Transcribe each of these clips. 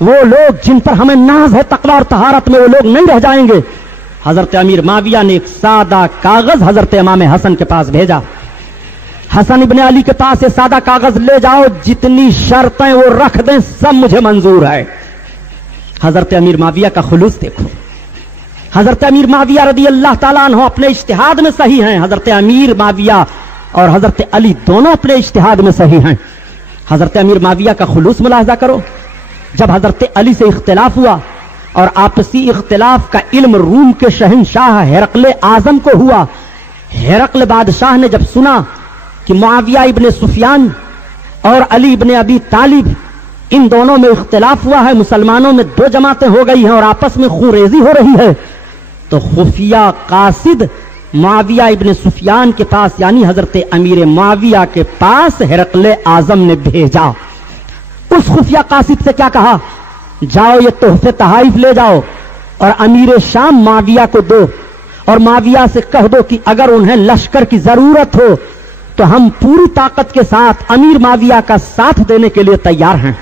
وہ لوگ جن پر ہمیں ناز ہے تقویٰ اور طہارت میں، وہ لوگ نہیں رہ جائیں گے۔ حضرت امیر معاویہ نے ایک سادہ کاغذ حضرت امام حسن کے پاس بھیجا، حسن ابن علی کے پاس یہ سادہ کاغذ لے جاؤ، جتنی شرطیں وہ رکھ دیں سب مجھے منظور ہے۔ حضرت امیر معاویہ کا خلوص دیکھو، حضرت امیر معاویہ رضی اللہ تعالیٰ عنہ اپنے اجتہاد میں صحیح ہیں، حضرت امیر معاویہ اور حضرت علی دونوں اپنے اجتہاد میں صحیح ہیں۔ حضرت امیر معاویہ کا خلوص ملاحظہ کرو، جب حضرت علی سے اختلاف ہوا اور آپسی اختلاف کا علم روم کے شہنشاہ ہرقل اعظم کو ہوا، ہرقل بادشاہ نے جب سنا کہ معاویہ ابن سفیان اور علی ابن ابی طالب ان دونوں میں اختلاف ہوا ہے، مسلمانوں میں دو جماعتیں ہو گئی ہیں اور آپس میں خون ریزی ہو رہی ہے، تو خفیہ قاصد معاویہ ابن سفیان کے پاس یعنی حضرت امیر معاویہ کے پاس ہرقل اعظم نے بھیجا۔ اس خفیہ قاصد سے کیا کہا؟ جاؤ یہ تحفے تحائف لے جاؤ اور امیر شام معاویہ کو دو، اور معاویہ سے کہہ دو کہ اگر انہیں لشکر کی ضرورت ہو تو ہم پوری طاقت کے ساتھ امیر معاویہ کا ساتھ دینے کے لیے تیار ہیں۔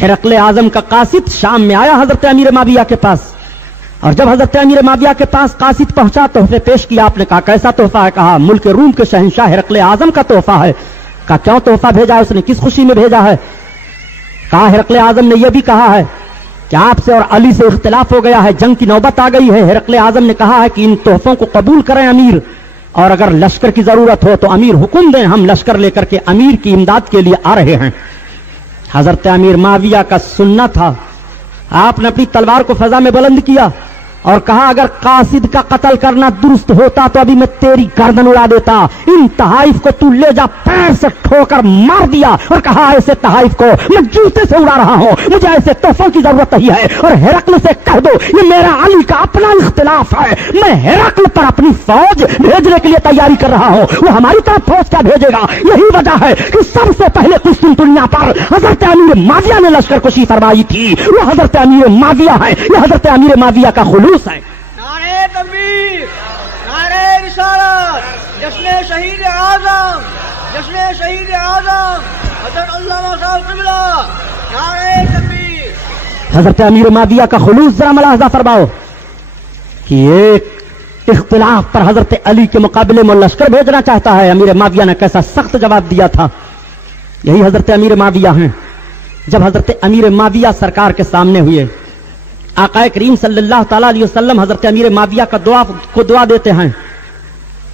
ہرقل اعظم کا قاصد شام میں آیا حضرت امیر معاویہ کے پاس، اور جب حضرت امیر معاویہ کے پاس قاصد پہنچا، تحفے پیش کیا، آپ نے کہا کیسا تحفہ ہے؟ کہا ملک روم کے شہنشاہ ہرقل اعظم کا تحفہ ہے۔ کہا کیوں تحفہ بھیجا ہے؟ اس نے کس خوشی میں بھیجا ہے؟ کہا ہرقل اعظم نے یہ بھی کہا ہے کہ آپ سے اور علی سے اختلاف ہو گیا ہے، جنگ کی نوبت آ گئی ہے۔ ہرقل اعظم نے کہا ہے کہ ان تحفوں کو قبول کریں امیر، اور اگر لشکر کی ضرورت ہو تو امیر حکم دیں، ہم لشکر لے کر کے امیر کی امداد کے لیے آ رہے ہیں۔ حضرت امیر معاویہ کا سننا تھا، آپ نے اپنی تلوار کو فضا میں بلند کیا اور کہا اگر قاصد کا قتل کرنا درست ہوتا تو ابھی میں تیری گردن اڑا دیتا، ان تحائف کو تو لے جا۔ پیر سے ٹھوکر مار دیا اور کہا ایسے تحائف کو میں جوتے سے اڑا رہا ہوں، مجھے ایسے تحفوں کی ضرورت نہیں ہے، اور ہرقل سے کہہ دو یہ میرا علی کا اپنا اختلاف ہے، میں ہرقل پر اپنی فوج بھیجنے کے لیے تیاری کر رہا ہوں، وہ ہماری طرف فوج کیا بھیجے گا؟ یہی وجہ ہے کہ سب سے پہلے قسطنطنیہ پر حضرت امیر معاویہ نے لشکر کشی فرمائی تھی، وہ حضرت امیر معاویہ ہے، یہ حضرت امیر معاویہ کا خلوص ہے۔ نعرہ تکبیر، نعرہ رسالت، جشن شہید اعظم، جشن شہید اعظم حضرت علامہ صاحب قبلہ، نعرہ تکبیر۔ حضرت امیر معاویہ کا خلوص ذرا ملاحظہ فرماؤ کہ ایک اختلاف پر حضرت علی کے مقابلے میں لشکر بھیجنا چاہتا ہے، امیر معاویہ نے کیسا سخت جواب دیا تھا۔ یہی حضرت امیر معاویہ ہیں۔ جب حضرت امیر معاویہ سرکار کے سامنے ہوئے، آقا کریم صلی اللہ تعالیٰ علیہ وسلم حضرت امیر معاویہ کا دعا دیتے ہیں،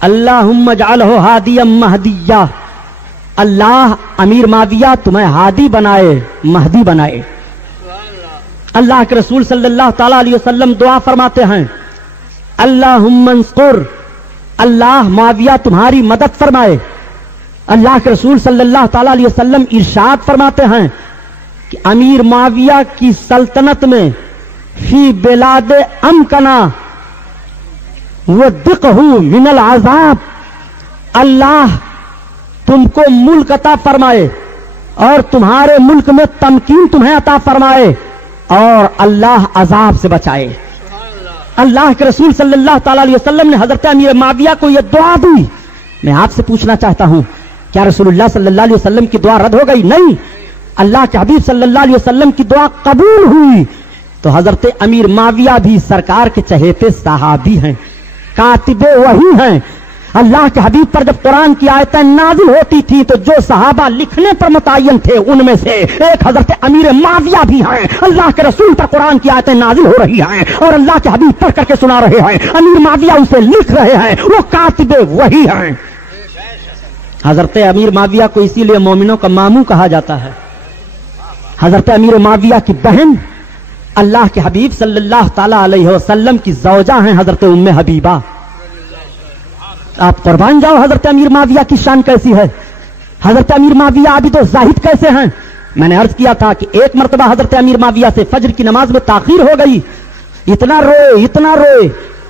اللہم اجعلہ ہادیا مہدیا، اللہ امیر معاویہ تمہیں ہادی بنائے، مہدی بنائے۔ اللہ کے رسول صلی اللہ تعالیٰ علیہ وسلم دعا فرماتے ہیں، اللہم انصر، اللہ معاویہ تمہاری مدد فرمائے۔ اللہ کے رسول صلی اللہ تعالیٰ علیہ وسلم ارشاد فرماتے ہیں کہ امیر معاویہ کی سلطنت میں فی بلاد امکنا ودقہ من العذاب، اللہ تم کو ملک عطا فرمائے اور تمہارے ملک میں تمکین تمہیں عطا فرمائے، اور اللہ عذاب سے بچائے۔ اللہ کے رسول صلی اللہ تعالی علیہ وسلم نے حضرت امیر معاویہ کو یہ دعا دی۔ میں آپ سے پوچھنا چاہتا ہوں، کیا رسول اللہ صلی اللہ علیہ وسلم کی دعا رد ہو گئی؟ نہیں، اللہ کے حبیب صلی اللہ علیہ وسلم کی دعا قبول ہوئی۔ تو حضرت امیر معاویہ بھی سرکار کے چہیتے صحابی ہیں، کاتب وحی ہیں۔ اللہ کے حبیب پر جب قرآن کی آیتیں نازل ہوتی تھی تو جو صحابہ لکھنے پر متعین تھے ان میں سے ایک حضرت امیر معاویہ بھی ہیں۔ اللہ کے رسول پر قرآن کی آیتیں نازل ہو رہی ہیں اور اللہ کے حبیب پڑھ کر کے سنا رہے ہیں، امیر معاویہ اسے لکھ رہے ہیں، وہ کاتب وحی ہیں۔ حضرت امیر معاویہ کو اسی لیے مومنوں کا ماموں کہا جاتا ہے۔ حضرت امیر معاویہ کی بہن اللہ کے حبیب صلی اللہ تعالی علیہ وسلم کی زوجہ ہیں حضرت ام حبیبہ۔ آپ قربان جاؤ حضرت امیر معاویہ کی شان کیسی ہے، حضرت امیر معاویہ عابد و زاہد کیسے ہیں۔ میں نے عرض کیا تھا کہ ایک مرتبہ حضرت امیر معاویہ سے فجر کی نماز میں تاخیر ہو گئی، اتنا روئے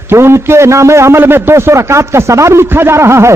کہ ان کے نام عمل میں 200 رکعت کا ثواب لکھا جا رہا ہے۔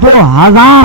2000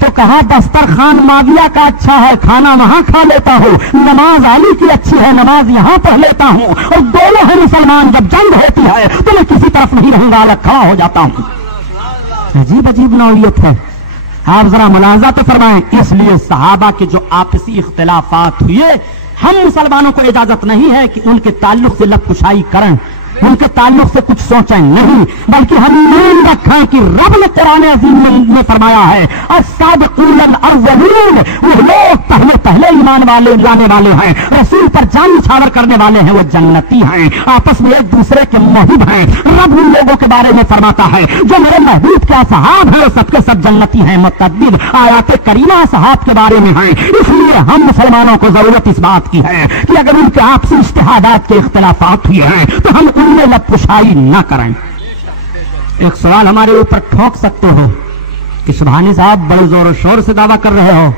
تو کہا دسترخوان معاویہ کا اچھا ہے، کھانا وہاں کھا لیتا ہوں، نماز علی کی اچھی ہے، نماز یہاں پڑھ لیتا ہوں، اور دونوں ہیں مسلمان، جب جنگ ہوتی ہے تو میں کسی طرف نہیں رہوں گا، الگ کھڑا ہو جاتا ہوں۔ عجیب عجیب نوعیت ہے۔ آپ ذرا ملاحظہ تو فرمائیں، اس لیے صحابہ کے جو آپسی اختلافات ہوئے، ہم مسلمانوں کو اجازت نہیں ہے کہ ان کے تعلق سے لب کشائی کریں، ان کے تعلق سے کچھ سوچیں نہیں، بلکہ ہم ایمان رکھیں کہ رب نے قرآن عظیم میں فرمایا ہے السابقون الاولون، وہ لوگ پہلے ایمان والے لانے والے ہیں، رسول پر جان نچھاور کرنے والے ہیں، وہ جنتی ہیں، آپس میں ایک دوسرے کے محب ہیں۔ رب ان لوگوں کے بارے میں فرماتا ہے جو میرے محبوب کے اصحاب ہیں وہ سب کے سب جنتی ہیں۔ متعدد آیات کریمہ اصحاب کے بارے میں ہیں۔ اس لیے ہم مسلمانوں کو ضرورت اس بات کی ہے کہ اگر ان کے آپسی اجتہادات کے اختلافات ہوئے ہیں تو ہم ان میں لب کشائی نہ کریں۔ ایک سوال ہمارے اوپر ٹھوک سکتے ہو کہ سبحانی صاحب بڑے زور و شور سے دعویٰ کر رہے ہو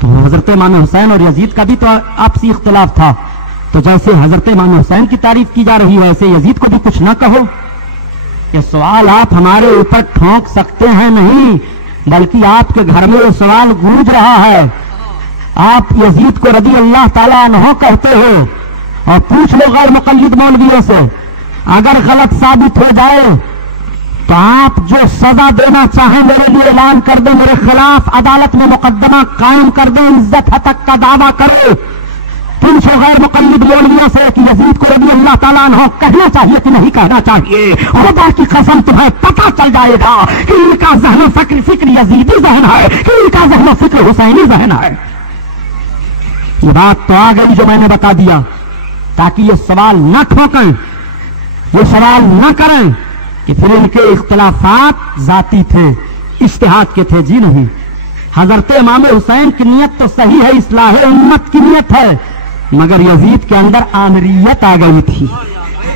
تو حضرت امام حسین اور یزید کا بھی تو آپسی اختلاف تھا، تو جیسے حضرت امام حسین کی تعریف کی جا رہی ہے ایسے یزید کو بھی کچھ نہ کہو۔ یہ سوال آپ ہمارے اوپر ٹھونک سکتے ہیں نہیں، بلکہ آپ کے گھر میں یہ سوال گونج رہا ہے۔ آپ یزید کو رضی اللہ تعالیٰ عنہ کہتے ہو، اور پوچھ لو غیر مقلد مولویوں سے، اگر غلط ثابت ہو جائے تو آپ جو سزا دینا چاہیں میرے لیے اعلان کر دیں، میرے خلاف عدالت میں مقدمہ قائم کر دیں، عزت حتک کا دعویٰ کرو۔ پوچھو غیر مقلد مولویوں سے کہ یزید کو رضی اللہ تعالیٰ عنہ کہنا چاہیے کہ نہیں کہنا چاہیے۔ خدا کی قسم تمہیں پتہ چل جائے گا کہ ان کا ذہن و فکر یزیدی ذہن ہے کہ ان کا ذہن و فکر حسینی ذہن ہے۔ یہ بات تو آ گئی جو میں نے بتا دیا، تاکہ یہ سوال نہ ٹھوکیں، یہ سوال نہ کریں کہ پھر ان کے اختلافات ذاتی تھے، اجتہاد کے تھے۔ جی نہیں، حضرت امام حسین کی نیت تو صحیح ہے، اصلاح امت کی نیت ہے، مگر یزید کے اندر آمریت آ گئی تھی،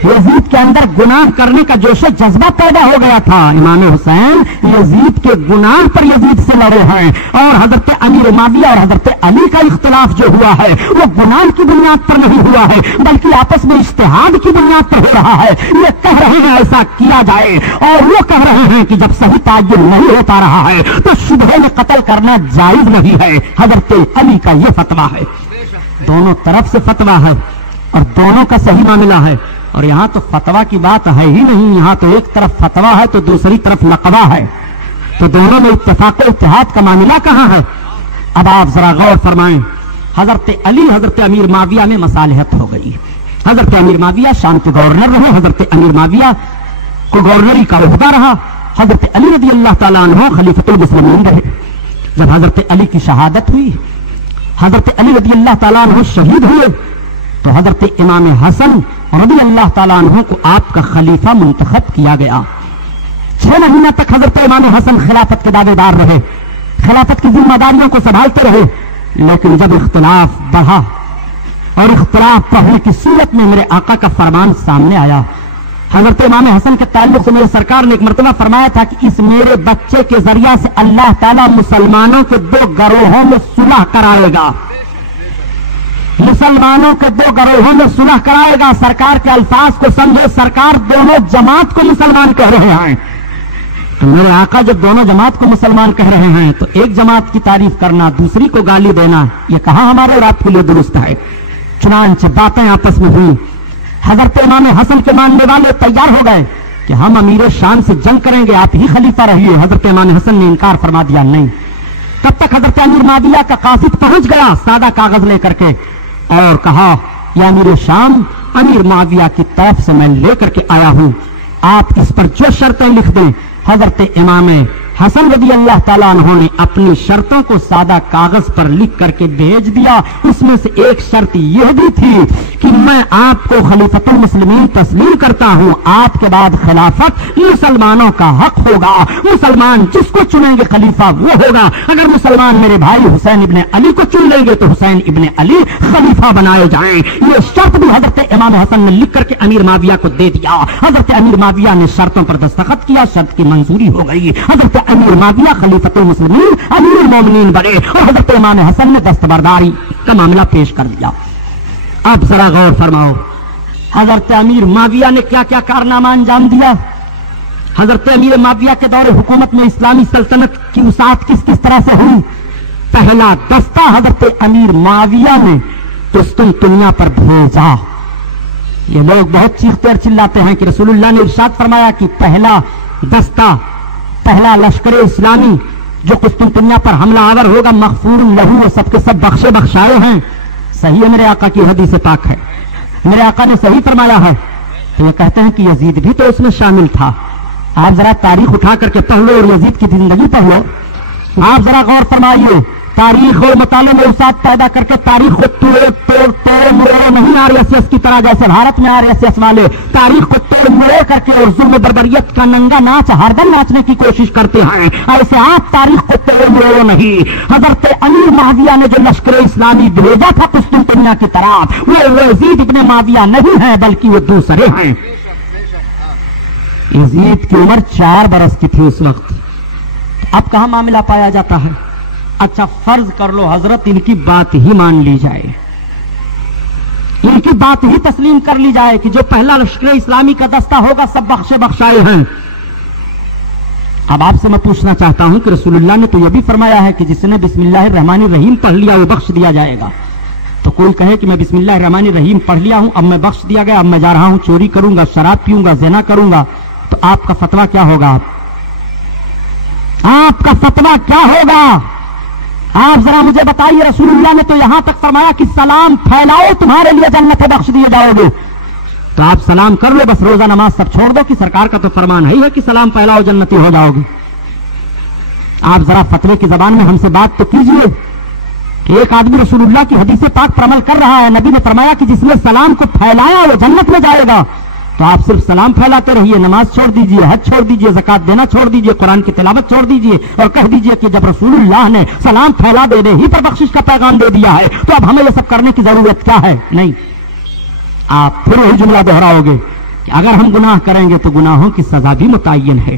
یزید کے اندر گناہ کرنے کا جوش و جذبہ پیدا ہو گیا تھا۔ امام حسین یزید کے گناہ پر یزید سے لڑے ہیں، اور حضرت امیر معاویہ اور حضرت علی کا اختلاف جو ہوا ہے وہ گناہ کی بنیاد پر نہیں ہوا ہے، بلکہ آپس میں اجتہاد کی بنیاد پر ہو رہا ہے۔ یہ کہہ رہے ہیں ایسا کیا جائے، اور وہ کہہ رہے ہیں کہ جب صحیح تعین نہیں ہو پا رہا ہے تو شبہے میں قتل کرنا جائز نہیں ہے۔ حضرت علی کا یہ فتویٰ ہے، دونوں طرف سے فتویٰ ہے اور دونوں کا صحیح معاملہ ہے۔ اور یہاں تو فتویٰ کی بات ہے ہی نہیں، یہاں تو ایک طرف فتویٰ ہے تو دوسری طرف لقبہ ہے، تو دونوں میں اتفاق و اتحاد کا معاملہ کہاں ہے؟ اب آپ ذرا غور فرمائیں، حضرت علی حضرت امیر معاویہ میں مصالحت ہو گئی۔ حضرت امیر معاویہ شام کے گورنر رہے، حضرت امیر معاویہ کو گورنری کا عہدہ رہا، حضرت علی رضی اللہ تعالیٰ عنہ خلیفۃ المسلمین رہے۔ جب حضرت علی کی شہادت ہوئی، حضرت علی رضی اللہ تعالیٰ عنہ شہید ہوئے، تو حضرت امام حسن رضی اللہ تعالیٰ عنہ کو آپ کا خلیفہ منتخب کیا گیا۔ 6 مہینہ تک حضرت امام حسن خلافت کے دعوے دار رہے، خلافت کی ذمہ داریوں کو سنبھالتے رہے، لیکن جب اختلاف بڑھا اور اختلاف بڑھنے کی صورت میں میرے آقا کا فرمان سامنے آیا، حضرت امام حسن کے تعلق سے میرے سرکار نے ایک مرتبہ فرمایا تھا کہ اس میرے بچے کے ذریعہ سے اللہ تعالیٰ مسلمانوں کے 2 گروہوں میں صلح کرائے گا، مسلمانوں کے 2 گروہوں میں صلح کرائے گا۔ سرکار کے الفاظ کو سمجھے، سرکار دونوں جماعت کو مسلمان کہہ رہے ہیں، تو میرے آقا جب دونوں جماعت کو مسلمان کہہ رہے ہیں تو ایک جماعت کی تعریف کرنا، دوسری کو گالی دینا، یہ کہاں ہمارے اور آپ کے لیے درست ہے؟ چنانچہ باتیں آپس میں ہوئی، حضرت امام حسن کے ماننے والے تیار ہو گئے کہ ہم امیر شام سے جنگ کریں گے، آپ ہی خلیفہ رہیے۔ حضرت امام حسن نے انکار فرما دیا، نہیں۔ تب تک حضرت امیر معاویہ کا قاصد پہنچ گیا سادہ کاغذ لے کر کے، اور کہا یا امیر شام، امیر معاویہ کی طرف سے میں لے کر کے آیا ہوں، آپ اس پر جو شرطیں لکھ دیں۔ حضرت امام حسن رضی اللہ تعالیٰ عنہ نے اپنی شرطوں کو سادہ کاغذ پر لکھ کر کے بھیج دیا۔ اس میں سے ایک شرط یہ بھی تھی کہ میں آپ کو خلیفۃ المسلمین تسلیم کرتا ہوں، آپ کے بعد خلافت مسلمانوں کا حق ہوگا، مسلمان جس کو چنیں گے خلیفہ وہ ہوگا، اگر مسلمان میرے بھائی حسین ابن علی کو چن لیں گے تو حسین ابن علی خلیفہ بنائے جائیں۔ یہ شرط بھی حضرت امام حسن نے لکھ کر کے امیر معاویہ کو دے دیا۔ حضرت امیر معاویہ نے شرطوں پر دستخط کیا، شرط کی منظوری ہو گئی، حضرت امیر معاویہ خلیفۃ المسلمین امیر المومنین بنے، اور حضرت امام حسن نے دستبرداری کا معاملہ پیش کر دیا۔ اب ذرا غور فرماؤ، حضرت امیر معاویہ نے کیا کیا کارنامہ انجام دیا۔ حضرت امیر معاویہ کے دور حکومت میں اسلامی سلطنت کی وسعت کس کس طرح سے ہوئی؟ پہلا دستہ حضرت امیر معاویہ نے قسطنطنیہ پر بھیجا. یہ لوگ بہت چیختے اور چلاتے ہیں کہ رسول اللہ نے ارشاد فرمایا کہ پہلا دستہ، پہلا لشکر اسلامی جو قسطنطنیہ پر حملہ آور ہوگا مغفور لہو، وہ سب کے سب بخشے بخشائے ہیں. صحیح ہے، میرے آقا کی حدیث پاک ہے، میرے آقا نے صحیح فرمایا ہے. تو یہ کہتے ہیں کہ یزید بھی تو اس میں شامل تھا. آپ ذرا تاریخ اٹھا کر کے پڑھ لو اور یزید کی زندگی پڑھ لو. آپ ذرا غور فرمائیے، تاریخ اور مطالعے میں اوساط پیدا کر کے تاریخ کو توڑ مروڑ نہیں آر ایس ایس کی طرح جیسے بھارت میں آر ایس ایس والے تاریخ کو توڑ مروڑ کر کے اور ظلم بربریت کا ننگا ناچ ہر دم ناچنے کی کوشش کرتے ہیں. ایسے آپ تاریخ کو توڑ مروڑ نہیں. حضرت امیر معاویہ نے جو لشکر اسلامی بھیجا تھا قسطنطنیہ کی طرف، وہ یزید ابن معاویہ نہیں ہے بلکہ وہ دوسرے ہیں. یزید کی عمر 4 برس کی تھی اس وقت. اب کہاں معاملہ پایا جاتا ہے؟ اچھا فرض کر لو حضرت ان کی بات ہی مان لی جائے، ان کی بات ہی تسلیم کر لی جائے کہ جو پہلا لشکر اسلامی کا دستہ ہوگا سب بخشے بخشائے ہیں. اب آپ سے میں پوچھنا چاہتا ہوں کہ رسول اللہ نے تو یہ بھی فرمایا ہے کہ جس نے بسم اللہ الرحمن الرحیم پڑھ لیا وہ بخش دیا جائے گا. تو کوئی کہے کہ میں بسم اللہ الرحمن الرحیم پڑھ لیا ہوں، اب میں بخش دیا گیا، اب میں جا رہا ہوں چوری کروں گا، شراب پیوں گا، زنا کروں گا، تو آپ کا فتویٰ کیا ہوگا؟ آپ کا فتویٰ کیا ہوگا؟ آپ ذرا مجھے بتائیے. رسول اللہ نے تو یہاں تک فرمایا کہ سلام پھیلاؤ تمہارے لیے جنت بخش دیے جاؤ گے. تو آپ سلام کر لو، بس روزہ نماز سب چھوڑ دو کہ سرکار کا تو فرمان ہے کہ سلام پھیلاؤ جنتی ہو جاؤ گے. آپ ذرا فتوے کی زبان میں ہم سے بات تو کیجئے کہ ایک آدمی رسول اللہ کی حدیث پاک پر عمل کر رہا ہے. نبی نے فرمایا کہ جس نے سلام کو پھیلایا وہ جنت میں جائے گا. تو آپ صرف سلام پھیلاتے رہیے، نماز چھوڑ دیجئے، حج چھوڑ دیجئے، زکات دینا چھوڑ دیجئے، قرآن کی تلاوت چھوڑ دیجئے اور کہہ دیجئے کہ جب رسول اللہ نے سلام پھیلا دینے ہی پر بخشش کا پیغام دے دیا ہے تو اب ہمیں یہ سب کرنے کی ضرورت کیا ہے؟ نہیں. آپ پھر وہی جملہ دہراؤ گے کہ اگر ہم گناہ کریں گے تو گناہوں کی سزا بھی متعین ہے.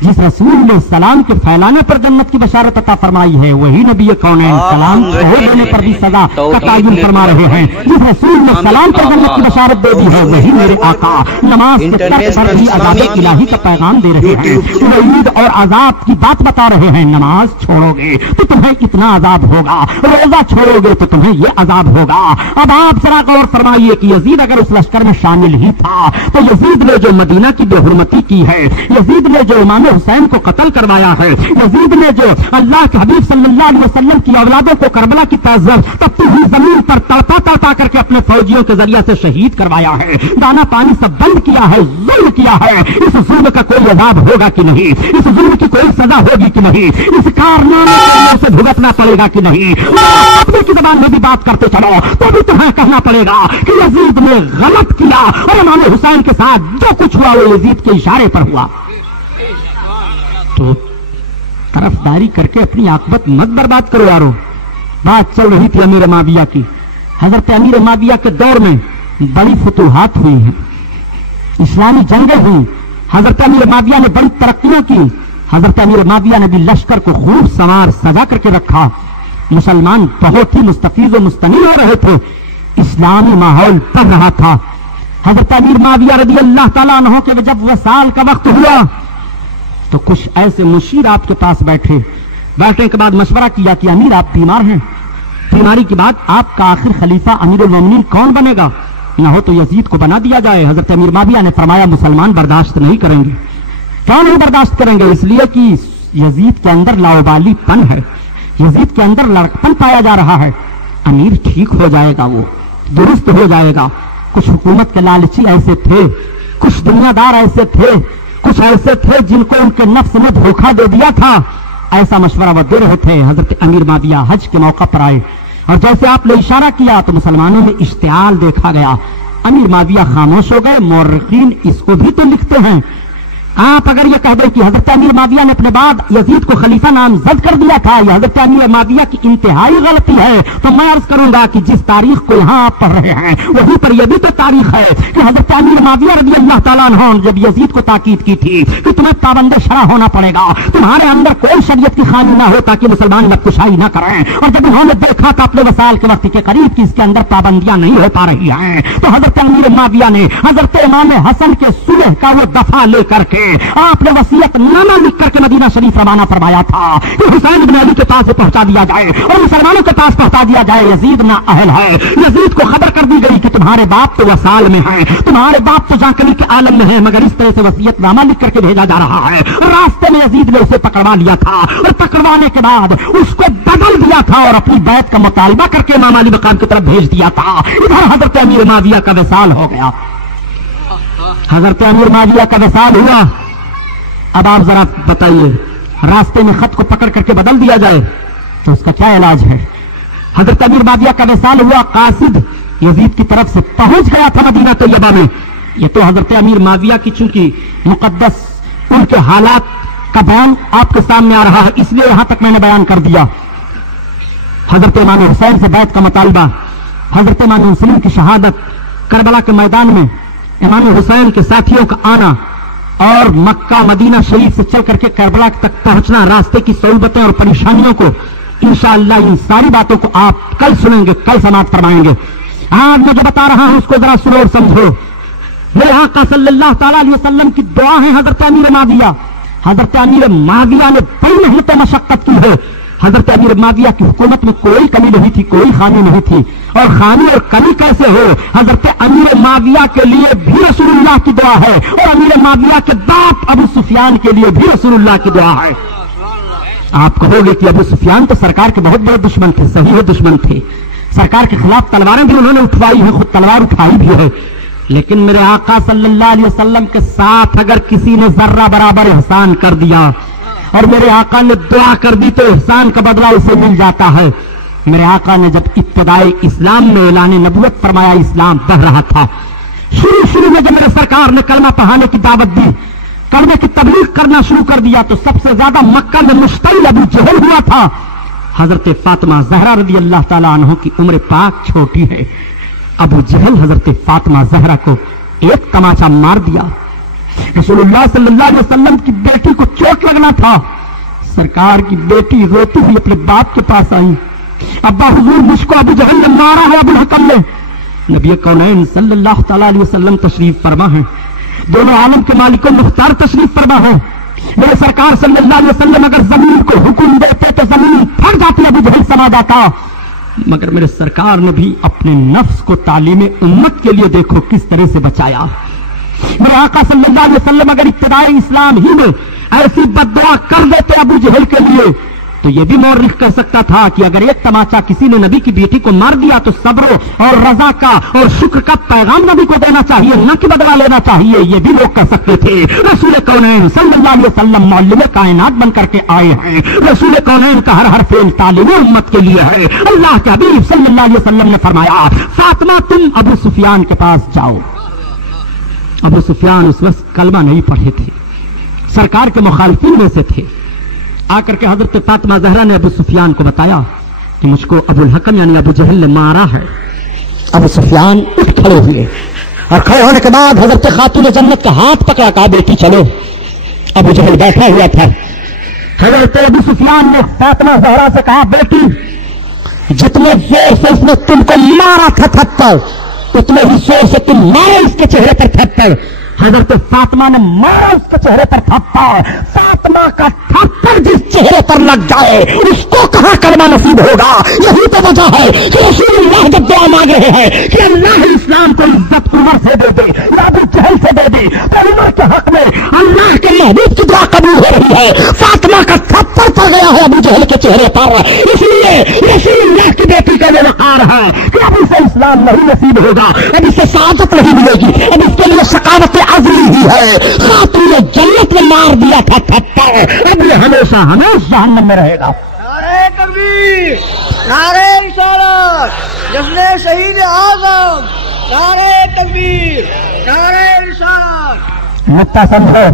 جس رسول نے سلام کے پھیلانے پر جنت کی بشارت عطا فرمائی ہے وہی نبی کونین سلام چھوڑ دینے پر بھی سزا کا تعین فرما رہے ہیں. جس رسول نے سلام پر جنت کی بشارت دے دی ہے وہی میرے آقا نماز کے ترک پر بھی عذاب الہی کا پیغام دے رہے ہیں. وعید اور عذاب کی بات بتا رہے ہیں. نماز چھوڑو گے تو تمہیں اتنا عذاب ہوگا، روزہ چھوڑو گے تو تمہیں یہ عذاب ہوگا. اب آپ ذرا غور فرمائیے کہ یزید اگر اس لشکر میں شامل ہی تھا تو یزید نے جو مدینہ کی بے حرمتی کی ہے، یزید نے جو امام حسین کو قتل کروایا ہے، یزید نے جو اللہ کے حبیب صلی اللہ علیہ وسلم کی اولادوں کو کربلا کی تپتی ہوئی زمین پر تڑپا تڑپا کر کے اپنے فوجیوں کے ذریعے سے شہید کروایا ہے، دانا پانی سب بند کیا ہے، ظلم کیا ہے. اس ظلم کا کوئی عذاب ہوگا کہ نہیں؟ اس ظلم کی کوئی سزا ہوگی کہ نہیں؟ اس کارنامے سے بھگتنا پڑے گا کہ نہیں؟ اپنے کی زبان میں بھی بات کرتے چلو تو بھی تمہیں کہنا پڑے گا کہ یزید نے غلط کیا اور امام حسین کے ساتھ جو کچھ ہوا وہ یزید کے اشارے پر ہوا. تو طرفداری کر کے اپنی عاقبت مت برباد کرو یارو. بات چل رہی تھی امیر معاویہ کی. حضرت امیر معاویہ کے دور میں بڑی فتوحات ہوئی ہیں، اسلامی جنگیں ہوئی. حضرت امیر معاویہ نے بڑی ترقیاں کی. حضرت امیر معاویہ نے بھی لشکر کو خوب سوار سجا کر کے رکھا. مسلمان بہت ہی مستفیض و مستنیر ہو رہے تھے، اسلامی ماحول بڑھ رہا تھا. حضرت امیر معاویہ رضی اللہ تعالیٰ عنہ کے جب وصال کا وقت ہوا تو کچھ ایسے مشیر آپ کے پاس بیٹھنے کے بعد مشورہ کیا کہ امیر آپ بیمار ہیں، بیماری کے بعد آپ کا آخر خلیفہ امیر المومنین کون بنے گا؟ نہ ہو تو یزید کو بنا دیا جائے. حضرت امیر معاویہ نے فرمایا مسلمان برداشت نہیں کریں گے. کیوں نہیں برداشت کریں گے؟ اس لیے کہ یزید کے اندر لاؤبالی پن ہے، یزید کے اندر لڑکپن پایا جا رہا ہے. امیر ٹھیک ہو جائے گا، وہ درست ہو جائے گا. کچھ حکومت کے لالچی ایسے تھے، کچھ دنیا دار ایسے تھے، کچھ ایسے تھے جن کو ان کے نفس نے دھوکہ دے دیا تھا. ایسا مشورہ وہ دے رہے تھے. حضرت امیر معاویہ حج کے موقع پر آئے اور جیسے آپ نے اشارہ کیا تو مسلمانوں میں اشتعال دیکھا گیا. امیر معاویہ خاموش ہو گئے. مورخین اس کو بھی تو لکھتے ہیں. آپ اگر یہ کہہ دیں کہ حضرت امیر معاویہ نے اپنے بعد یزید کو خلیفہ نامزد کر دیا تھا، یہ حضرت امیر معاویہ کی انتہائی غلطی ہے، تو میں عرض کروں گا کہ جس تاریخ کو یہاں آپ پڑھ رہے ہیں وہیں پر یہ بھی تو تاریخ ہے کہ حضرت امیر معاویہ رضی اللہ تعالیٰ عنہ جب یزید کو تاکید کی تھی کہ تمہیں پابند شرع ہونا پڑے گا، تمہارے اندر کوئی شریعت کی خامی نہ ہو تاکہ مسلمان نب کشائی نہ کریں، اور جب انہوں نے دیکھا تھا اپنے وصال کے وقت کے قریب کہ اس کے اندر پابندیاں نہیں ہو پا رہی ہیں، تو حضرت امیر معاویہ نے حضرت امام حسن کے صلح کا وہ دفعہ لے کر کے ہے آپ نے وصیت نامہ لکھ کر کے مدینہ شریف روانہ فرمایا تھا کہ حسین بن علی کے پاس پہنچا دیا جائے اور مسلمانوں کے پاس پہنچا دیا جائے یزید نا اہل ہے. یزید کو خبر کر دی گئی کہ تمہارے باپ تو وصال میں ہیں, تمہارے باپ تو جانکلی کے عالم میں ہیں, مگر اس طرح سے وصیت نامہ لکھ کر کے بھیجا جا رہا ہے. راستے میں یزید نے اسے پکڑوا لیا تھا اور پکڑوانے کے بعد اس کو بدل دیا تھا اور اپنی بیعت کا مطالبہ کر کے امام علی مقام کی طرف بھیج دیا تھا. ادھر حضرت امیر معاویہ کا وصال ہو گیا. حضرت امیر معاویہ کا وصال ہوا. اب آپ ذرا بتائیے, راستے میں خط کو پکڑ کر کے بدل دیا جائے تو اس کا کیا علاج ہے؟ حضرت امیر معاویہ کا وصال ہوا, قاصد یزید کی طرف سے پہنچ گیا تھا مدینہ طیبہ میں. یہ تو حضرت امیر معاویہ کی چونکہ مقدس ان کے حالات کا بیان آپ کے سامنے آ رہا ہے, اس لیے یہاں تک میں نے بیان کر دیا. حضرت امام حسین سے بیعت کا مطالبہ, حضرت امام حسین کی شہادت, کربلا کے میدان میں امام حسین کے ساتھیوں کا آنا اور مکہ مدینہ شریف سے چل کر کے کربلا تک پہنچنا, راستے کی صعوبتیں اور پریشانیوں کو انشاءاللہ ان ساری باتوں کو آپ کل سنیں گے, کل سماعت فرمائیں گے. آج میں جو بتا رہا ہوں اس کو ذرا سنو اور سمجھو. میرے آقا صلی اللہ تعالی علیہ وسلم کی دعا ہے حضرت امیر معاویہ. حضرت امیر معاویہ نے بڑی محنت مشقت کی ہے. حضرت امیر معاویہ کی حکومت میں کوئی کمی نہیں تھی, کوئی خامی نہیں تھی. اور خامی اور کمی کیسے ہو؟ حضرت امیر معاویہ کے لیے بھی رسول اللہ کی دعا ہے اور امیر معاویہ کے باپ ابو سفیان کے لیے بھی رسول اللہ کی دعا ہے. آپ کہو گے کہ ابو سفیان تو سرکار کے بہت بڑے دشمن تھے, صحیح دشمن تھے, سرکار کے خلاف تلواریں بھی انہوں نے اٹھوائی ہیں, خود تلوار اٹھائی بھی ہے. لیکن میرے آقا صلی اللہ علیہ وسلم کے ساتھ اگر کسی نے ذرہ برابر احسان کر دیا اور میرے آقا نے دعا کر دی تو احسان کا بدلہ اسے مل جاتا ہے. میرے آقا نے جب ابتدائی اسلام میں اعلان نبوت فرمایا, اسلام بڑھ رہا تھا. شروع میں جب میرے سرکار نے کلمہ پڑھانے کی دعوت دی, کلمے کی تبلیغ کرنا شروع کر دیا, تو سب سے زیادہ مکہ میں مشتعل ابو جہل ہوا تھا. حضرت فاطمہ زہرا رضی اللہ تعالیٰ عنہ کی عمر پاک چھوٹی ہے. ابو جہل حضرت فاطمہ زہرا کو ایک تماچا مار دیا. رسول اللہ صلی اللہ علیہ وسلم کی بیٹی کو چوٹ لگنا تھا. سرکار کی بیٹی روتی ہوئی اپنے باپ کے پاس آئی, ابا حضور مجھ کو ابو جہل نے مارا ہے ابو الحکم نے. نبی کونین صلی اللہ تعالیٰ علیہ وسلم تشریف فرما ہے, دونوں عالم کے مالک و مختار تشریف فرما ہے. میرے سرکار صلی اللہ علیہ وسلم اگر زمین کو حکم دیتے تو زمین پھٹ جاتی, ابو جہل سما جاتا. مگر میرے سرکار نے بھی اپنے نفس کو تعلیم امت کے لیے دیکھو کس طرح سے بچایا. میرے آقا صلی اللہ علیہ وسلم اگر ابتدائی اسلام ہی میں ایسی بد دعا کر دیتے ابو جہل کے لیے تو یہ بھی مورخ کہہ سکتا تھا کہ اگر ایک تماچا کسی نے نبی کی بیٹی کو مار دیا تو صبر اور رضا کا اور شکر کا پیغام نبی کو دینا چاہیے, نہ کہ بدلہ لینا چاہیے. یہ بھی لوگ کہہ سکتے تھے. رسول کونین صلی اللہ علیہ وسلم معلم کائنات بن کر کے آئے ہیں. رسول کونین کا ہر فعل تعلیم امت کے لیے ہے. اللہ کے حبیب صلی اللہ علیہ وسلم نے فرمایا, فاطمہ تم ابو سفیان کے پاس جاؤ. ابو سفیان اس وقت کلمہ نہیں پڑھے تھے, سرکار کے مخالفین میں سے تھے. آ کر کے حضرت فاطمہ زہرا نے ابو سفیان کو بتایا کہ مجھ کو ابو الحکم یعنی ابو جہل نے مارا ہے. ابو سفیان اٹھ کھڑے ہوئے اور کھڑے ہونے کے بعد حضرت خاتون جنت کا ہاتھ پکڑا, کہا بیٹی چلو. ابو جہل بیٹھا ہوا تھا. حضرت ابو سفیان نے فاطمہ زہرا سے کہا, بیٹی جتنے زور سے اس نے تم کو مارا تھا تھپڑ, اتنے ہی زور سے تم مارے اس کے چہرے پر تھپڑ. حضرت فاطمہ نے مارا اس کے چہرے پر تھپڑ. فاطمہ کا تھپڑ جس چہرے پر لگ جائے اس کو کہاں کلمہ نصیب ہوگا؟ یہی تو وجہ ہے کہ رسول اللہ جب دعا مانگ رہے ہیں کہ اللہ اسلام کو عزت عمر سے دے دے یا ابو جہل سے دے دے, تو عمر کے حق میں اللہ کے محبوب کی دعا قبول ہو رہی ہے. فاطمہ کا تھپڑ پڑ گیا ہے ابو جہل کے چہرے پر, اس لیے رسول اللہ کی بیٹی کا یہ وقار ہے کہ اب اسے اسلام نہیں نصیب ہوگا, اب اسے سعادت نہیں ملے گی, اب اس کے لیے شقاوت عزلی ہی ہے. خاتون جنت میں مار دیا تھا تھپڑ, اب یہ ہمیشہ ہمیشہ جہنم میں رہے گا. نعرہ تکبیر, نعرہ رسالت, جشن شہید اعظم, نعرہ تکبیر, نعرہ رسالت. نقطہ سمجھو,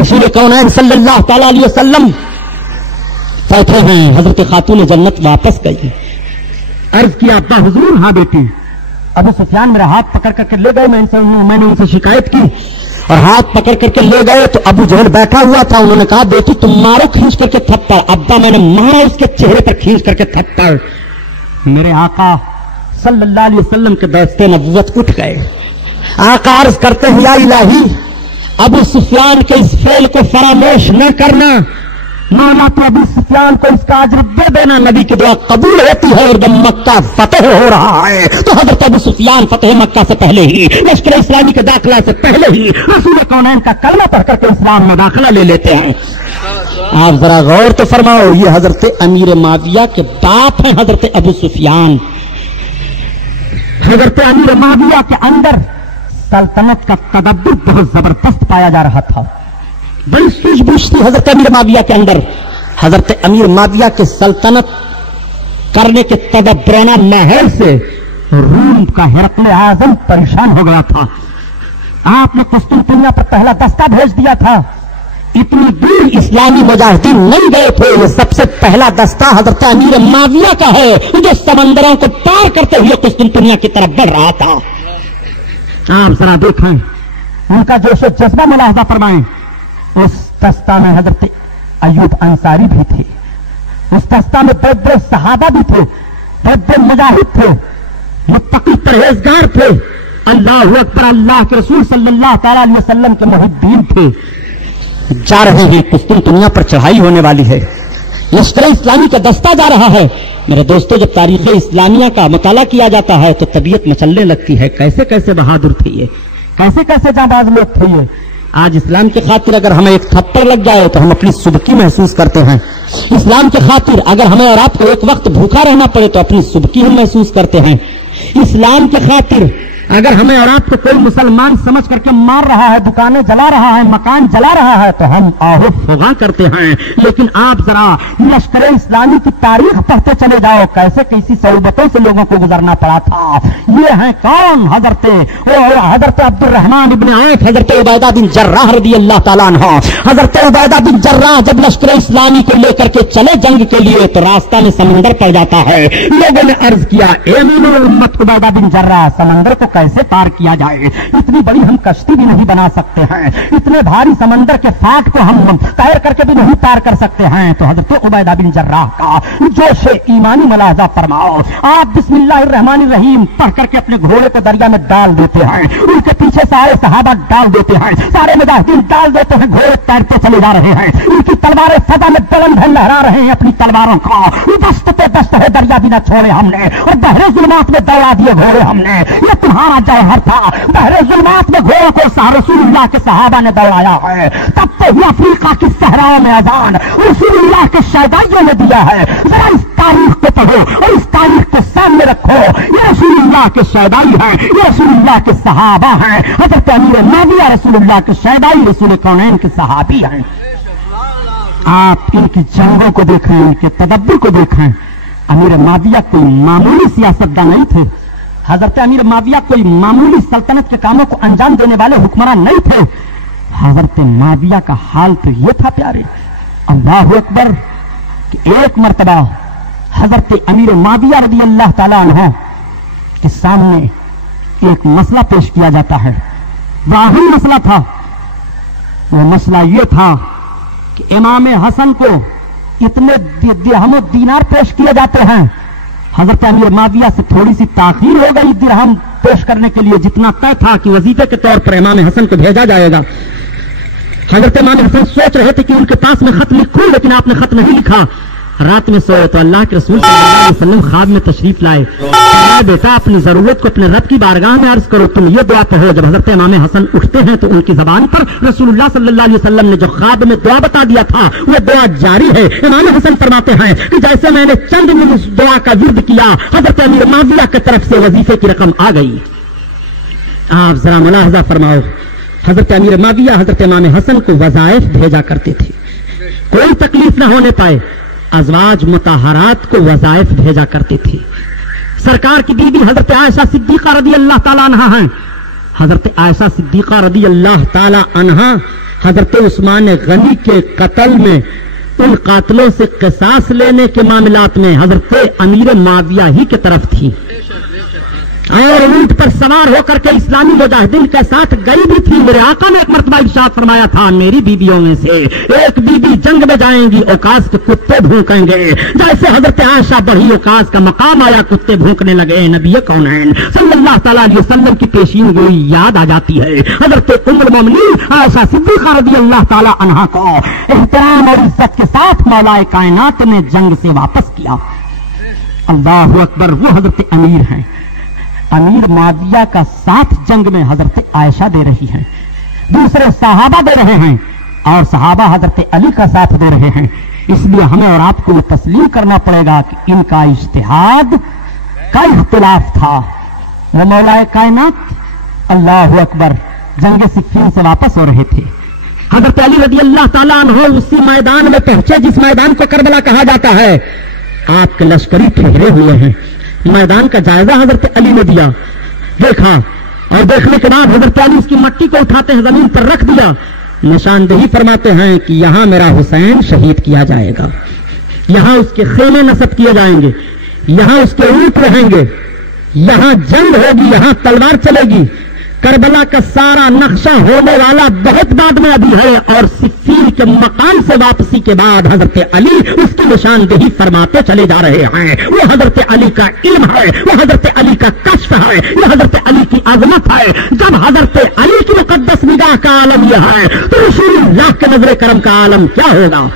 رسول کونین صلی اللہ تعالی علیہ وسلم بیٹھے ہیں, حضرت خاتون جنت واپس گئی. عرض کیا, ابا حضور. ہاں بیٹی. ابو سفیان میرا ہاتھ پکڑ کر کے لے گئے, میں نے ان سے شکایت کی اور ہاتھ پکڑ کر کے لے گئے تو ابو جہل بیٹھا ہوا تھا. انہوں نے کہا, بیٹی تم مارو کھینچ کر کے تھپڑ. ابا میں نے مارا اس کے چہرے پر کھینچ کر کے تھپڑ. میرے آقا صلی اللہ علیہ وسلم کے دست نبوت اٹھ گئے. آقا عرض کرتے ہیں, یا الہی ابو سفیان کے اس فعل کو فراموش نہ کرنا، مولا تو ابو سفیان کو اس کا اجر دے دینا، نبی کی دعا قبول ہوتی ہے۔ اور جب مکہ فتح ہو رہا ہے تو حضرت ابو سفیان فتح مکہ سے پہلے ہی، لشکر اسلامی کے داخلہ سے پہلے ہی رسول کونین کا کلمہ پڑھ کر کے اسلام میں داخلہ لے لیتے ہیں۔ آپ ذرا غور تو فرماؤ، یہ حضرت امیر معاویہ کے باپ ہیں حضرت ابو سفیان۔ حضرت امیر معاویہ کے اندر سلطنت کا تدبر بہت زبردست پایا جا رہا تھا، بڑی سوجھ بوجھ تھی حضرت امیر معاویہ کے اندر۔ حضرت امیر معاویہ کے سلطنت کرنے کے تدبرانہ محل سے روم کا ہرقل اعظم پریشان ہو گیا تھا۔ آپ نے قسطنطنیہ پر پہلا دستہ بھیج دیا تھا، اتنی دور اسلامی مجاہدین نہیں گئے تھے، یہ سب سے پہلا دستہ حضرت امیر معاویہ کا ہے جو سمندروں کو پار کرتے ہوئے قسطنطنیہ کی طرف بڑھ رہا تھا۔ آپ ذرا دیکھیں ان کا جوش و جذبہ ملاحظہ فرمائیں۔ اس دستہ میں حضرت ایوب انصاری بھی تھے، اس دستہ میں بڑے بڑے صحابہ بھی تھے، بڑے بڑے مجاہد تھے، متقی پرہیزگار تھے، اللہ اکبر، اللہ کے رسول صلی اللہ تعالی علیہ وسلم کے محبین تھے۔ جا رہے ہیں، قسطنطنیہ پر چڑھائی ہونے والی ہے، لشکر اسلامی کا دستہ جا رہا ہے۔ میرے دوستو، جب تاریخ اسلامیہ کا مطالعہ کیا جاتا ہے تو طبیعت مچلنے لگتی ہے، کیسے کیسے بہادر تھے یہ، کیسے کیسے جانباز لوگ تھے یہ۔ آج اسلام کی خاطر اگر ہمیں ایک تھپڑ لگ جائے تو ہم اپنی سبکی محسوس کرتے ہیں، اسلام کی خاطر اگر ہمیں اور آپ کو ایک وقت بھوکا رہنا پڑے تو اپنی سبکی ہم محسوس کرتے ہیں، اسلام کی خاطر اگر ہمیں اور آپ کو کوئی مسلمان سمجھ کر کے مار رہا ہے، دکانیں جلا رہا ہے، مکان جلا رہا ہے تو ہم آہو فغاں کرتے ہیں۔ لیکن آپ ذرا لشکر اسلامی کی تاریخ پڑھتے چلے جاؤ، کیسے کیسی صعوبتوں سے لوگوں کو گزرنا پڑا تھا۔ یہ ہیں کون؟ حضرت عبد الرحمن ابن عوف، حضرت عبیدہ بن جراح رضی اللہ تعالیٰ عنہ۔ حضرت عبیدہ بن جراح جب لشکر اسلامی کو لے کر کے چلے جنگ کے لیے تو راستہ میں سمندر پڑ جاتا ہے۔ لوگوں نے عرض کیا، اے امیر امت عبیدہ بن جراح، سمندر کو کیسے پار کیا جائے؟ اتنی بڑی ہم کشتی بھی نہیں بنا سکتے ہیں، اتنے بھاری سمندر کے فاٹ کو ہم تیر کر کے بھی نہیں پار کر سکتے ہیں۔ تو حضرت عبیدہ بن جراح کا جوش ایمانی ملاحظہ فرماؤ۔ آپ بسم اللہ الرحمن الرحیم پڑھ کر کے اپنے گھوڑے کو دریا میں ڈال دیتے ہیں، ان کے پیچھے سارے صحابہ ڈال دیتے ہیں، سارے مجاہدین ڈال دیتے ہیں، گھوڑے تیرتے چلے جا رہے ہیں، ان کی تلواریں فضا میں بلند لہرا رہے ہیں اپنی تلواروں کا۔ دست پہ دست ہے، دریا بھی نہ چھوڑے ہم نے، اور بحر ظلمات میں دوڑا دیے گھوڑے ہم نے۔ یہ تمہارا جوہر تھا، بحر ظلمات میں گھوڑوں کو رسول اللہ کے صحابہ نے دوڑایا ہے۔ تب سے ہی افریقہ کی صحراؤں میں اذان رسول اللہ کے شہدائیوں نے دیا ہے۔ ذرا اس تاریخ کو پڑھو اور اس تاریخ کو سامنے رکھو، یہ رسول اللہ کے شہدائی ہیں، یہ رسول اللہ کے صحابہ ہیں۔ حضرت امیر معاویہ رسول اللہ کے شہدائی، رسول کونین کے صحابی ہیں۔ آپ ان کی جنگوں کو دیکھیں، ان کے تدبر کو دیکھیں۔ امیر معاویہ کوئی معمولی سیاستداں نہیں تھے، حضرت امیر معاویہ کوئی معمولی سلطنت کے کاموں کو انجام دینے والے حکمران نہیں تھے۔ حضرت معاویہ کا حال تو یہ تھا پیارے، اللہ اکبر، کہ ایک مرتبہ حضرت امیر معاویہ رضی اللہ تعالیٰ عنہ کے سامنے ایک مسئلہ پیش کیا جاتا ہے، واہم مسئلہ تھا۔ وہ مسئلہ یہ تھا کہ امام حسن کو اتنے درہم و دینار پیش کیے جاتے ہیں، حضرت امیر معاویہ سے تھوڑی سی تاخیر ہو گئی درہم پیش کرنے کے لیے، جتنا طے تھا کہ وظیفے کے طور پر امام حسن کو بھیجا جائے گا۔ حضرت امام حسن سوچ رہے تھے کہ ان کے پاس میں خط لکھوں، لیکن آپ نے خط نہیں لکھا۔ رات میں سوئے تو اللہ کے رسول صلی اللہ علیہ وسلم خواب میں تشریف لائے، بیٹا اپنی ضرورت کو اپنے رب کی بارگاہ میں عرض کرو، تم یہ دعا پڑھو۔ جب حضرت امام حسن اٹھتے ہیں تو ان کی زبان پر رسول اللہ صلی اللہ علیہ وسلم نے جو خواب میں دعا بتا دیا تھا وہ دعا جاری ہے۔ امام حسن فرماتے ہیں کہ جیسے میں نے چند دن اس دعا کا ورد کیا، حضرت امیر معاویہ کی طرف سے وظیفے کی رقم آ گئی۔ آپ ذرا ملاحظہ فرماؤ، حضرت امیر معاویہ حضرت امام حسن کو وظائف بھیجا کرتے تھے، کوئی تکلیف نہ ہونے پائے، ازواج مطہرات کو وظائف بھیجا کرتے تھے۔ سرکار کی بیوی حضرت عائشہ صدیقہ رضی اللہ تعالیٰ عنہ ہیں، حضرت عائشہ صدیقہ رضی اللہ تعالیٰ عنہ حضرت عثمان غنی کے قتل میں ان قاتلوں سے قصاص لینے کے معاملات میں حضرت امیر معاویہ ہی کی طرف تھی۔ اور اونٹ پر سوار ہو کر کے اسلامی مجاہدین کے ساتھ گئی بھی تھی. میرے آقا نے ایک مرتبہ ارشاد فرمایا تھا میری بیویوں میں سے ایک بیوی جنگ میں جائیں گی اوقاس کے کتے بھونکیں گے. جیسے حضرت عائشہ بڑھی اوقاس کا مقام آیا کتے بھونکنے لگے. نبی کونین صلی اللہ تعالیٰ علیہ وسلم کی پیشین گوئی یاد آ جاتی ہے. حضرت ام المومنین عائشہ صدیقہ رضی اللہ تعالیٰ عنہا کو احترام اور عزت کے ساتھ مولا کائنات نے جنگ سے واپس کیا. اللہ اکبر. وہ حضرت امیر ہیں. امیر معاویہ کا ساتھ جنگ میں حضرت عائشہ دے رہی ہیں, دوسرے صحابہ دے رہے ہیں, اور صحابہ حضرت علی کا ساتھ دے رہے ہیں. اس لیے ہمیں اور آپ کو تسلیم کرنا پڑے گا کہ ان کا اجتہاد کا اختلاف تھا. وہ مولا کائنات اللہ اکبر جنگ صفین سے واپس ہو رہے تھے. حضرت علی رضی اللہ تعالیٰ عنہ اسی میدان میں پہنچے جس میدان کو کربلا کہا جاتا ہے. آپ کے لشکری ٹھہرے ہوئے ہیں. میدان کا جائزہ حضرت علی نے دیا, دیکھا, اور دیکھنے کے بعد حضرت علی اس کی مٹی کو اٹھاتے ہیں زمین پر رکھ دیا. نشاندہی فرماتے ہیں کہ یہاں میرا حسین شہید کیا جائے گا, یہاں اس کے خیمے نصب کیے جائیں گے, یہاں اس کے اونٹ رہیں گے, یہاں جنگ ہوگی, یہاں تلوار چلے گی. کربلا کا سارا نقشہ ہونے والا بہت بعد میں ابھی ہے, اور صفین کے مقام سے واپسی کے بعد حضرت علی اس کی نشاندہی فرماتے چلے جا رہے ہیں. وہ حضرت علی کا علم ہے, وہ حضرت علی کا کشف ہے, یہ حضرت علی کی عظمت ہے. جب حضرت علی کی مقدس نگاہ کا عالم یہ ہے تو رسول اللہ کے نظر کرم کا عالم کیا ہوگا.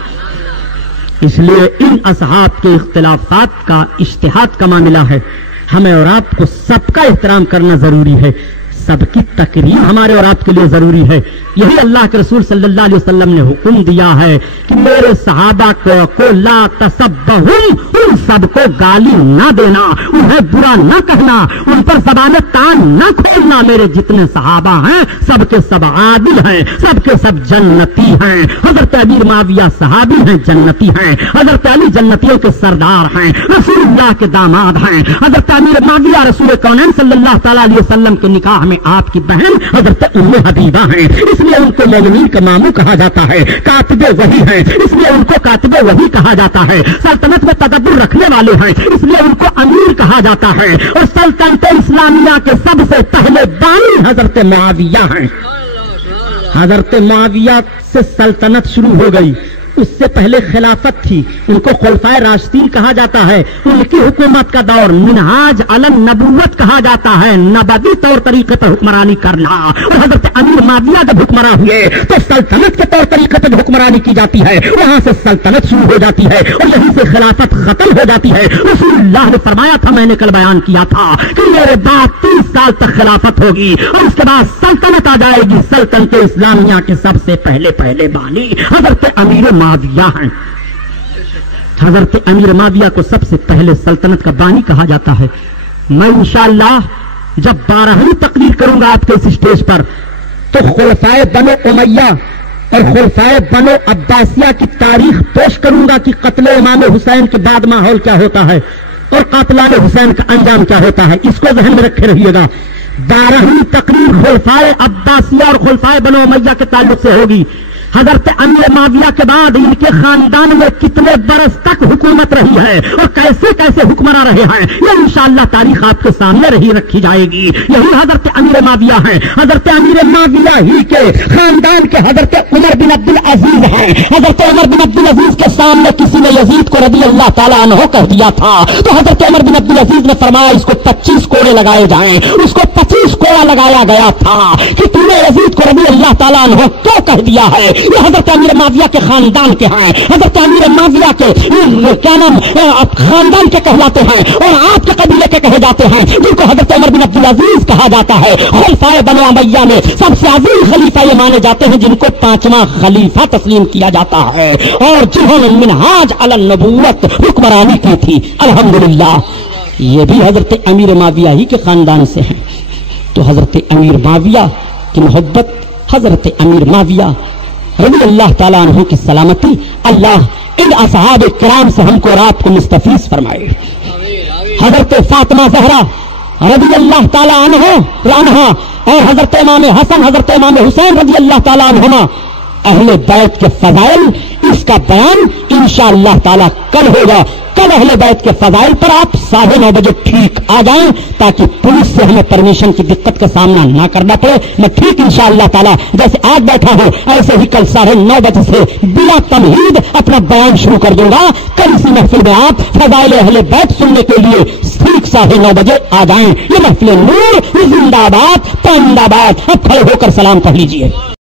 اس لیے ان اصحاب کے اختلافات کا اجتہاد کا معاملہ ہے. ہمیں اور آپ کو سب کا احترام کرنا ضروری ہے, سب کی تقریر ہمارے اور آپ کے لیے ضروری ہے. یہی اللہ کے رسول صلی اللہ علیہ وسلم نے حکم دیا ہے کہ میرے صحابہ کو لا تسبہم, ان سب کو گالی نہ دینا, انہیں برا نہ کہنا, ان پر زبان تان نہ کھولنا. میرے جتنے صحابہ ہیں سب کے سب عادل ہیں, سب کے سب جنتی ہیں. حضرت امیر معاویہ صحابی ہیں, جنتی ہیں. حضرت علی جنتیوں کے سردار ہیں, رسول اللہ کے داماد ہیں. حضرت امیر معاویہ رسول کونین صلی اللہ تعالیٰ علیہ وسلم کے نکاح میں آپ کی بہن حضرت ام حبیبہ ہیں. اس لیے ان کو مومنین کا ماموں کہا جاتا ہے, کاتب وحی ہیں, اس لیے ان کو کاتب وحی کہا جاتا ہے. سلطنت میں تدبر رکھنے والے ہیں, اس لیے ان کو امیر کہا جاتا ہے. اور سلطنت اسلامیہ کے سب سے پہلے بانی حضرت معاویہ ہیں. حضرت معاویہ سے سلطنت شروع ہو گئی, اس سے پہلے خلافت تھی. ان کو خلفائے راشدین کہا جاتا ہے. ان کی حکومت کا دور منہاج علی النبوت کہا جاتا ہے, نبوی طور طریقے پر حکمرانی کرنا. اور حضرت امیر معاویہ جب حکمراں ہوئے تو سلطنت کے طور طریقے پر حکمرانی کی جاتی ہے, وہاں سے سلطنت شروع ہو جاتی ہے اور یہیں سے خلافت ختم ہو جاتی ہے. رسول اللہ نے فرمایا تھا, میں نے کل بیان کیا تھا کہ میرے بعد 30 سال تک خلافت ہوگی اور اس کے بعد سلطنت آ جائے گی. سلطنت اسلامیہ کے سب سے پہلے بانی حضرت امیر معاویہ ہیں. حضرت امیر معاویہ کو سب سے پہلے سلطنت کا بانی کہا جاتا ہے. میں انشاءاللہ جب 12ویں تقریر کروں گا آپ کے اس اسٹیج پر تو خلفائے بنو امیہ اور خلفائے بنو عباسیہ کی تاریخ پیش کروں گا کہ قتل امام حسین کے بعد ماحول کیا ہوتا ہے اور قاتلان حسین کا انجام کیا ہوتا ہے. اس کو ذہن میں رکھے رہیے گا. 12ویں تقریر خلفائے عباسیہ اور خلفائے بنو امیہ کے تعلق سے ہوگی. حضرت امیر معاویہ کے بعد ان کے خاندان میں کتنے برس تک حکومت رہی ہے اور کیسے کیسے حکمراں رہے ہیں, یہ انشاءاللہ تاریخ آپ کے سامنے رکھی جائے گی. یہی حضرت امیر معاویہ ہیں. حضرت امیر معاویہ ہی کے خاندان کے حضرت عمر بن عبد العزیز ہیں. حضرت عمر بن عبد العزیز کے سامنے کسی نے یزید کو رضی اللہ تعالیٰ عنہ کہہ دیا تھا تو حضرت عمر بن عبد العزیز نے فرمایا اس کو 25 کوڑے لگائے جائیں. اس کو 25 کوڑا لگایا گیا تھا کہ تم نے یزید کو رضی اللہ تعالیٰ عنہ کیوں کہہ دیا ہے. یہ حضرت امیر معاویہ کے خاندان کے ہیں, حضرت امیر معاویہ کے کیا نام خاندان کے کہلاتے ہیں اور آپ کے قبیلے کے کہے جاتے ہیں, جن کو حضرت عمر بن عبد العزیز کہا جاتا ہے. خلفائے بنو امیہ میں سب سے عظیم خلیفہ یہ مانے جاتے ہیں جن کو 5واں خلیفہ تسلیم کیا جاتا ہے اور جنہوں نے منہاج علی النبوت حکمرانی کی تھی. الحمدللہ یہ بھی حضرت امیر معاویہ ہی کے خاندان سے ہیں. تو حضرت امیر معاویہ کی محبت, حضرت امیر معاویہ رضی اللہ تعالیٰ عنہ کی سلامتی اللہ ان اصحاب کرام سے ہم کو اور آپ کو مستفیض فرمائے. حضرت فاطمہ زہرا رضی اللہ تعالیٰ عنہا اور حضرت امام حسن حضرت امام حسین رضی اللہ تعالیٰ عنہما اہل بیت کے فضائل اس کا بیان انشاءاللہ تعالی کل ہوگا. کل اہل بیت کے فضائل پر آپ 9:30 بجے ٹھیک آ جائیں تاکہ پولیس سے ہمیں پرمیشن کی دقت کا سامنا نہ کرنا پڑے. میں ٹھیک انشاءاللہ تعالی جیسے آج بیٹھا ہوں ایسے ہی کل 9:30 بجے سے بلا تمہید اپنا بیان شروع کر دوں گا. کل اسی محفل میں آپ فضائل اہل بیت سننے کے لیے ٹھیک 9:30 بجے آ جائیں. یہ محفل نور زندہ باد پائندہ باد. اب کھڑے ہو کر سلام پڑھ لیجیے.